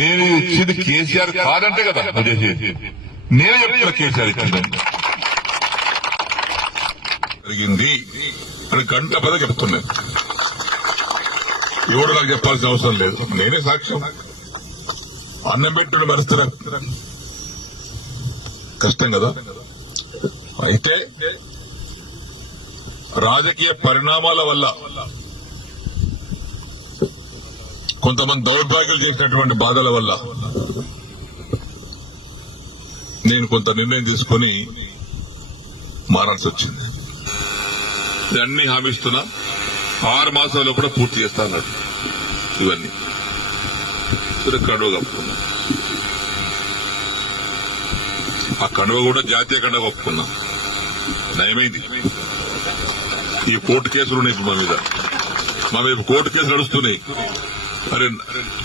నేను ఇచ్చింది కేసీఆర్ కాదంటే కదా నువ్వు చేసేది. నేనే చెప్తున్నా కేసీఆర్ ఇచ్చిందని జరిగింది అని గంట పద చెప్తున్నాను. ఎవరు నాకు చెప్పాల్సిన అవసరం లేదు, నేనే సాక్ష్యం. అన్నం పెట్టుకుని మరుస్తున్నా, కష్టం కదా. అయితే రాజకీయ పరిణామాల వల్ల కొంతమంది దౌర్భాగ్యాలు చేసినటువంటి బాధల వల్ల నేను కొంత నిర్ణయం తీసుకుని మారాల్సి వచ్చింది. అన్ని హామీ ఇస్తున్నా, 6 మాసాల్లో కూడా పూర్తి చేస్తాను. ఇవన్నీ కడువ కప్పుకున్నా, ఆ కడువ కూడా జాతీయ కడువ కప్పుకున్నా. నయమైంది. ఈ కోర్టు కేసులు ఉన్నాయి మా మీద కోర్టు కేసులు నడుస్తున్నాయి. అరే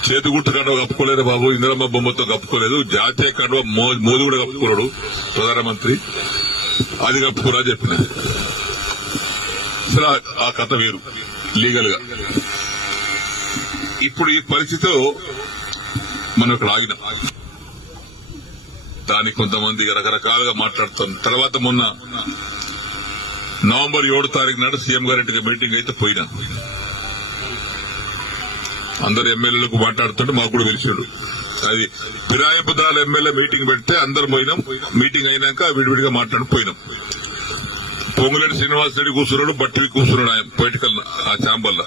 చేతి గుర్తు కండువ కప్పుకోలేదు బాబు, ఇందిరమ్మ బొమ్మతో కప్పుకోలేదు, జాతీయ కండువ మోదీ కూడా కప్పుకున్నాడు ప్రధానమంత్రి, అది కప్పుకురా చెప్పిన. అసలు ఆ కథ వేరు లీగల్ గా. ఇప్పుడు ఈ పరిస్థితిలో మనం ఇక్కడ ఆగినాం. దానికి కొంతమంది రకరకాలుగా మాట్లాడుతాం. తర్వాత మొన్న నవంబర్ 7 తారీఖు నాడు సీఎం గారి మీటింగ్ అయితే పోయినా. అందరు ఎమ్మెల్యేలకు మాట్లాడుతుంటే మాకు కూడా తెలిసాడు. అది ఫిరాయింపుదారుల ఎమ్మెల్యే మీటింగ్ పెడితే అందరు పోయినాం. మీటింగ్ అయినాక విడివిడిగా మాట్లాడిపోయినాం. పొంగులేటి శ్రీనివాస్ రెడ్డి కూర్చున్నాడు, బట్టి కూర్చున్నాడు ఆయన పొలిటికల్ ఆ ఛాంబర్ లో.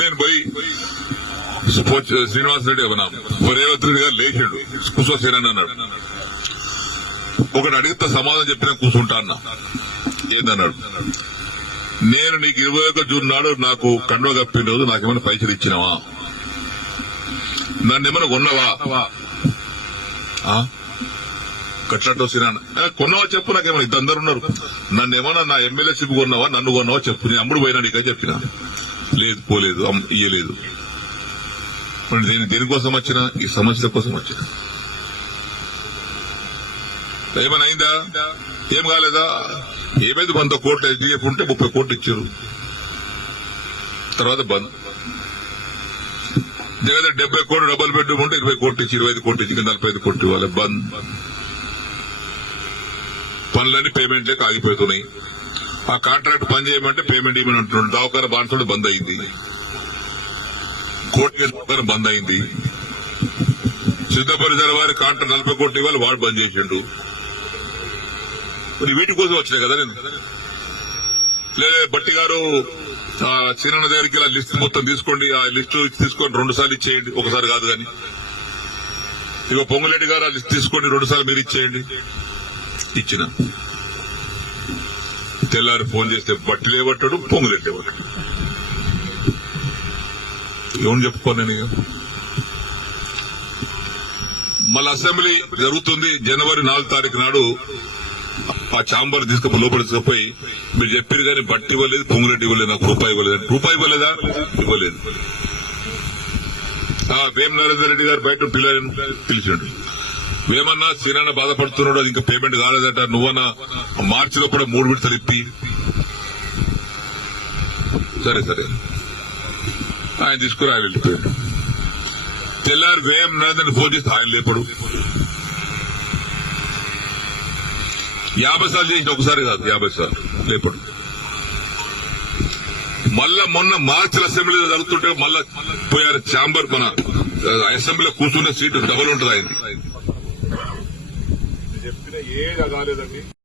నేను పోయి శ్రీనివాస్ రెడ్డి రేవంత్ రెడ్డి గారు లేచాడు, కూర్చోసేనని అన్నాడు. ఒకటి అడిగితే సమాధానం చెప్పినా కూర్చుంటా అన్నా. ఏందన్నాడు, నేను నీకు 21 జూన్ నాడు నాకు కండువ కప్పిన రోజు నాకేమైనా పైసలు ఇచ్చినావా, నన్ను ఏమైనా కొన్నావా, కట్లట్టు కొన్నావా చెప్పు, నాకేమైనా ఇద్దరు ఉన్నారు, నన్ను ఏమన్నా నా ఎమ్మెల్యేషిప్ కొన్నావా, నన్ను కొన్నావా చెప్పు, నేను అమ్ముడు పోయినా నీకే చెప్పిన. లేదు పోలేదు, ఇయ్యలేదు. నేను దేనికోసం వచ్చినా, ఈ సమస్యల కోసం వచ్చిన. ఏమైనా అయిందా, ఏం కాలేదా, ఏమైంది, 100 కోట్లు ఎస్డీఎఫ్ ఉంటే 30 కోట్లు ఇచ్చారు. తర్వాత బంద్. జగన్ 70 కోట్లు డబుల్ బెడ్రూమ్ ఉంటే 20 కోట్లు ఇచ్చి, 25 కోట్లు ఇచ్చి, 45 కోట్లు ఇవ్వాలి. బంద్. పనులన్నీ పేమెంట్ లేక ఆగిపోతున్నాయి. ఆ కాంట్రాక్ట్ పని చేయమంటే పేమెంట్ ఇవ్వమని అంటున్నాడు. దవాఖాన బాన్సుడు బంద్ అయింది, కోర్టు బంద్ అయింది. సిద్ధపరిసర వారి కాంట్రాక్ట్ 40 కోట్లు ఇవ్వాలి, వాడు బంద్ చేసిండు. మరి వీటి కోసం వచ్చినాయి కదా నేను. లేదా బట్టి గారు సీనన్న దగ్గరికి ఇలా లిస్ట్ మొత్తం తీసుకోండి, ఆ లిస్టు తీసుకొని 2 సార్లు ఇచ్చేయండి, ఒకసారి కాదు కానీ. ఇక పొంగులేటి గారు ఆ లిస్ట్ తీసుకోండి, 2 సార్లు మీరు ఇచ్చేయండి. ఇచ్చిన తెల్లారి ఫోన్ చేస్తే బట్టి లేవట్టాడు, పొంగులేటి లేవట్టాడు. ఏమని చెప్పుకోను నేను. మళ్ళీ అసెంబ్లీ జరుగుతుంది. జనవరి 4 తారీఖు నాడు ఆ ఛాంబర్ తీసుకుపోయి లోపల తీసుకుపోయి, మీరు చెప్పారు కానీ బట్టి ఇవ్వలేదు, పొంగులేటి ఇవ్వలేదు, నాకు రూపాయి ఇవ్వలేదు. రూపాయి ఇవ్వలేదా, ఇవ్వలేదు. వేం నరేందర్ రెడ్డి గారు బయట పిలిచాడు. వేమన్నా సీనన్న బాధపడుతున్నాడు, అది ఇంకా పేమెంట్ కాలేదట, నువ్వన్నా మార్చిలో కూడా 3 విడతలు ఇప్పి. సరే ఆయన తీసుకుని ఆయన వెళ్ళిపోయాడు. తెల్లారి వేం నరేందర్ ఫోన్ చేస్తే ఆయన లేపడు. 50 సార్లు చేసిన, ఒకసారి కాదు 50 సార్లు లేపడు. మళ్ళా మొన్న మార్చి అసెంబ్లీలో జరుగుతుంటే మళ్ళా పోయారు ఛాంబర్. మన అసెంబ్లీలో కూర్చున్న సీటు డబల్ ఉంటుంది. అయింది చెప్పిన ఏది కాలేదండి.